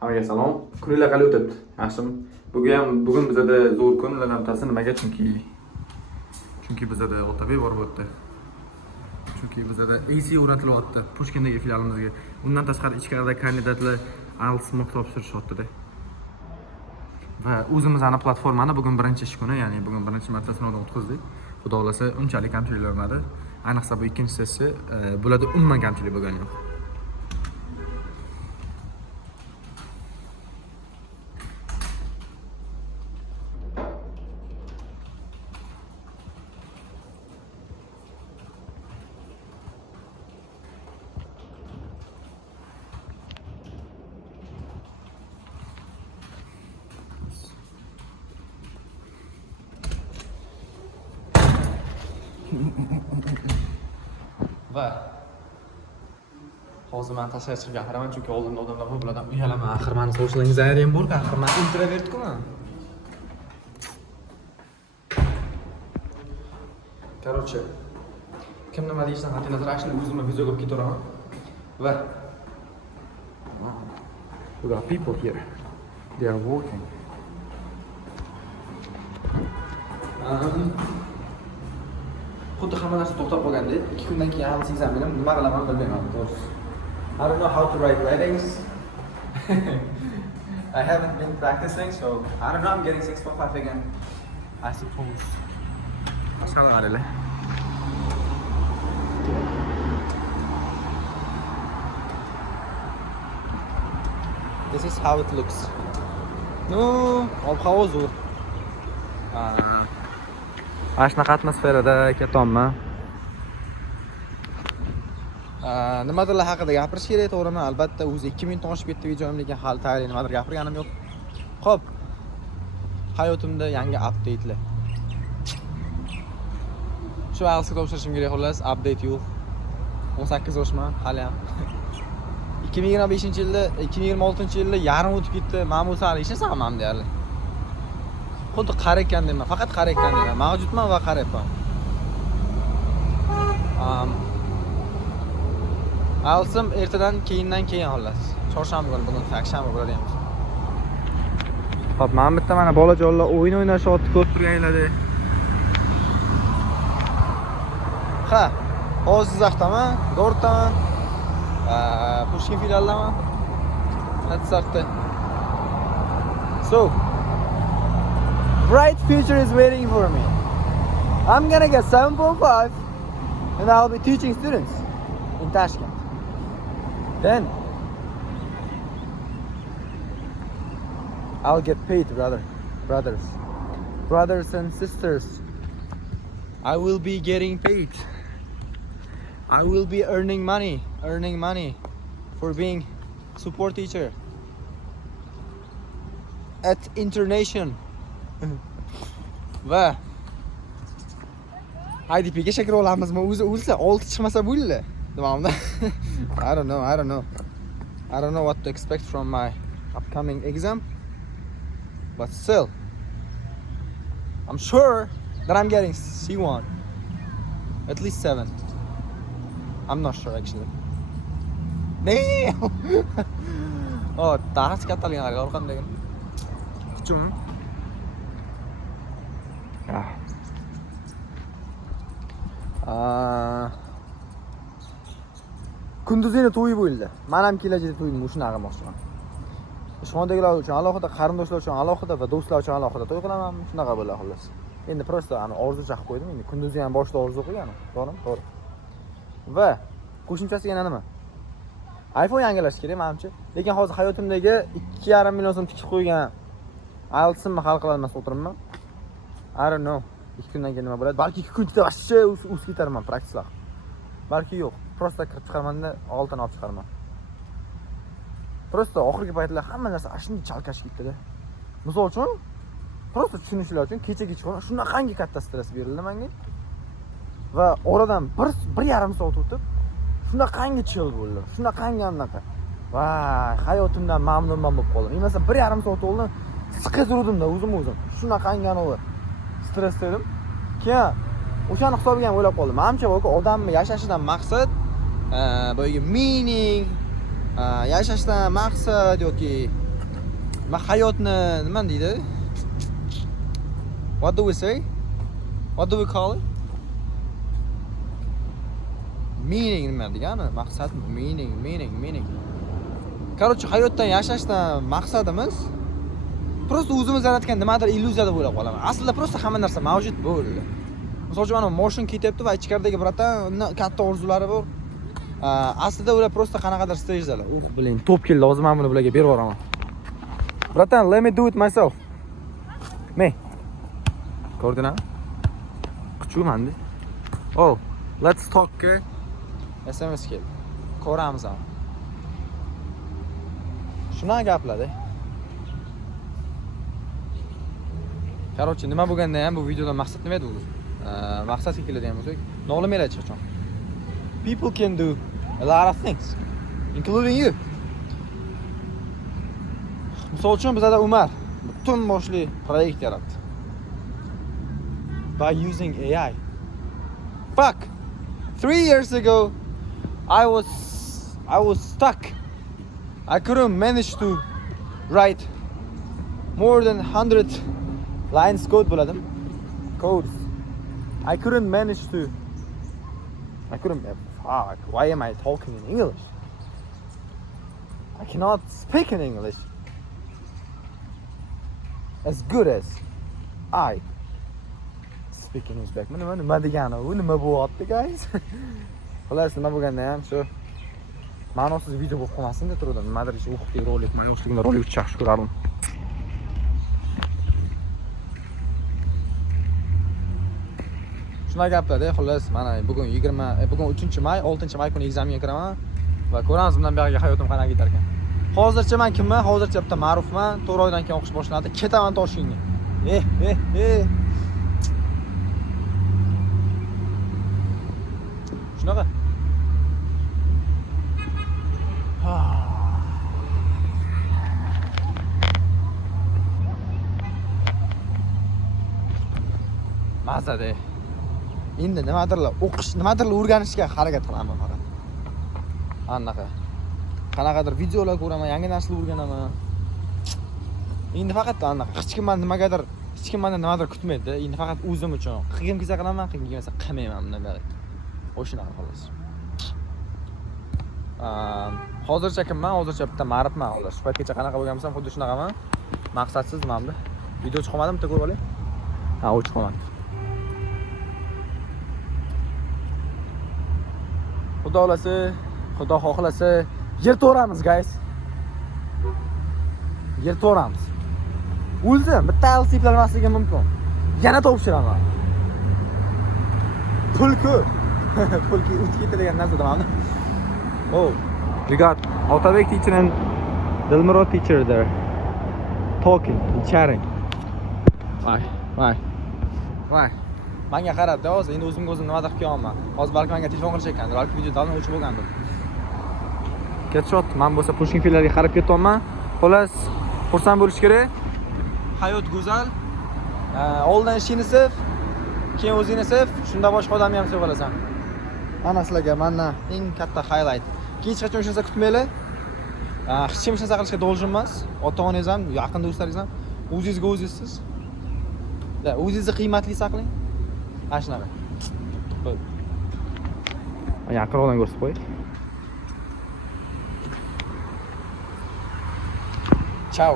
Hammaga salom. Kunlar qalay o'tibdi? Yaxshimi? Bugun bizada zo'r kunlar hamtasi nimaga? Chunki bizada Otabek borib o'tdi. Chunki bizada AC o'rnatilyapti Pushkindagi filialimizga. Undan tashqari ichkarida kandidatlar IELTS topshirishyapti-da. Va o'zimizning platformani bugun birinchi ish kuni, ya'ni bugun birinchi marta sinovdan o'tkazdik. Xudo xolasa unchalik kamchiliklar bo'lmadi. Ayniqsa bu ikkinchi sessiya bularda umuman kamchilik bo'lgani yo'q. Va hozir men tashqariga chiqib gapiraman, chunki oldimda odamlar bor, bulardan uyalaman. Axir meni so'zlaringiz ham bor-ku, axir men introvertku men. Короче, kim nima deyishdan qat'iy nazar ashni o'zimni videoga olib ketaveraman. Va we got people here. They are working. Xuddi hamma narsa to'xtab qolganda, 2 kundan keyin IELTS ekzamenim nima qilaman bilmayman, to'g'risi. I don't know how to write writings. I haven't been practicing, so I don't know. I'm getting 6.5 again, I suppose. Sana qaraylar. This is how it looks. No, ob-havo zo'r. Ashnaqa atmosferada ketyapman. Nimadir haqida gapirish kerak, to'g'rimi? Albatta, o'zi 2 minutdan oshib ketdi videom, lekin hali tayyor nimadir gapirganim yo'q. Xo'p. Hayotimda yangi update'lar. Shu IELTSga topshirishim kerak xolos, update yo'q. 18 yoshman, hali ham. 2025-yilda, 2026-yilda yarim o'tib ketdi. Men bo'lsa hali ishlasamam deyarli. Xuddi qarayotgandayman, faqat qarayotgandayman. Mavjudman va qarayapman. IELTSim ertadan keyindan keyin xolos. Chorshanba kuni, bugun yakshanba bo'ladi ham. Xo'p, men bitta mana bolajonlar o'yin o'ynashyapti, ko'rib turganinglardek. Ha, hozir Jizzaxdaman, Dortdaman. Pushkin filialidaman. Natsaqda. So, bright future is waiting for me. I'm gonna get 7.5 and I'll be teaching students in Tashkent. Then I'll get paid, brothers and sisters. I will be getting paid. I will be earning money for being support teacher at internation. Va IDPga shakar olamizmi? O'zi o'lsa 6 chiqmasa bo'ldi. Davomida. I don't know what to expect from my upcoming exam. But still, I'm sure that I'm getting C1. At least 7. I'm not sure actually. Damn! Oh, dars kattaligini qarang, orqamdagi. Kuchum. Kunduzini to'yi bo'ldi. Men ham kelajakda to'yni shunaqa qilmoqchiman. Ishxonadagilar uchun alohida, qarindoshlar uchun alohida va do'stlar uchun alohida to'y qilaman. Shunaqa bo'ladi xolos. Endi prosta orzucha qilib qo'ydim. Endi kunduzi ham boshida orzu qilganim, to'g'rimi? To'g'ri. Va qo'shimchasi yana nima? iPhone yangilash kerak menimcha. Lekin hozir hayotimdagi 2,5 million so'm tikib qo'ygan IELTSimni hal qila olmasdan o'tiribman. I don't know. 2 kundan keyin nima bo'ladi? Balki 2 kun ichida vashcha o'z ketarman praktiklar. Balki yo'q. Prosta kirib chiqarmanda oltin olib chiqarman. Prosta oxirgi paytlar hamma narsa shunday chalkashib ketdi-da. Misol uchun, prosta tushunishlar uchun kecha shunaqangi katta stress berildi menga. Va oradan 1,5 soat o'tib, shunaqangi chill bo'ldi. Shunaqangi anaqa. Vay, hayotimdan mamnunman bo'lib qoldim. Emasam 1,5 soat oldin siqib yurdim-da o'zim. Shunaqangi anaqa stress dedim. Keyin o'shani hisobiga ham o'ylab qoldim. Menimcha odamning yashashidan maqsad boyagi meaning, yashashdan maqsad yoki Men hayotni nima deydi? What do we say? What do we call it? Meaning nima degani? Maqsad meaning. Короче, hayotdan yashashdan maqsadimiz просто o'zimiz yaratgan nimadir illyuziyada bo'lib qolaman. Aslida просто hamma narsa mavjud bo'ldi. Misol uchun mana mashina ketyapti va ichkaridagi bratan katta orzulari bor. Aslida ular просто qanaqadir stejdalar. Blin, top keldi, hozir men buni bularga berib yuboraman. Bratan, let me do it myself. Me. Ko'rdingmi? Qichumandi. Oh, let's talk. SMS keldi. Ko'ramiz ham. Shunaqa gaplar-da. Короче, nima bo'lganda ham bu videodan maqsad nima edi o'zi? Maqsadga keladigan bo'lsak, nolmaylar hech qachon. People can do a lot of things, including you. Misol uchun bizda Umar butun boshli proyekt yaratdi. By using AI. Fuck. 3 years ago, I was stuck. I couldn't manage to write more than 100 lines code bo'ladim. Codes. I couldn't manage to. Fuck. Why am I talking in English? I cannot speak in English as good as I speak in Uzbek. Nima degani u? Nima bo'lyapti, guys? Xullas, nima bo'lganda ham shu ma'nosiz video bo'lib qolmasin deb turdim. Nimadir ish o'qitdik rolik, men yoshligimda rolik yaxshi ko'rardim. Shunday gaplarda, xullas, mana bugun 3-may, 6-may kuni ekzamenga kiraman va ko'ramiz bundan buyog'iga hayotim qanaqa ketar ekan. Hozircha men kimman? Hozircha bitta ma'rufman. 4 oydan keyin o'qish boshlanadi. Ketaman Toshkentga. Shunaqa. Mazada. Endi nimadirlar o'qish, nimadirlar o'rganishga harakat qilaman faqat. Anaqa. Qanaqadir videolar ko'raman, yangi narsalar o'rganaman. Endi faqat anaqa hech kim mendan nimadir kutmaydi. Endi faqat o'zim uchun qilgim kelsa qilaman, qilgim kelmasa qilmayman bundan beri. O'shanaqa xolos. Hozircha kimman? Hozircha bitta ma'rifman. Hozir shu paytgacha qanaqa bo'lganmisam, xuddi shunaqaman. Maqsadsiz nimamda. Video chiqmadim, bitta ko'rib olay. Ha, u chiqmadi. Xudo olasa, Xudo xohlasa, yer to'ramiz, guys. Yer to'ramiz. O'zim bitta LC bilmasligim mumkin. Yana topshiraman. Pulku. Pulki o'tib ketadigan narsa tamam. Oh, we got Otabek teacher and Dilmurod teacher there. Talking, chatting. Why? Menga qarabdi, hozir endi o'zimga o'zim nimadir qilyapman. Hozir balki menga telefon qilishayotgandir, balki videodan o'chib bo'lgandir. Ketshot, men bo'lsa Pushkin fillarga qarab ketyapman. Xolos, xursand bo'lish kerak. Hayot go'zal. Oldin ishingni sev, keyin o'zingni sev, shunda boshqa odamni ham sevib olasan. Mana sizlarga mendan eng katta highlight. Hech qachon hech narsa kutmanglar. Hech kim hech narsa qilishga должен emas. Ota-onangiz ham, yaqin do'stlaringiz ham o'zingizga o'zingizsiz. O'zingizni qiymatli saqlang. Mana shunaqa. Qo'y. Yaqinroqdan ko'rsatib qo'y. Ciao.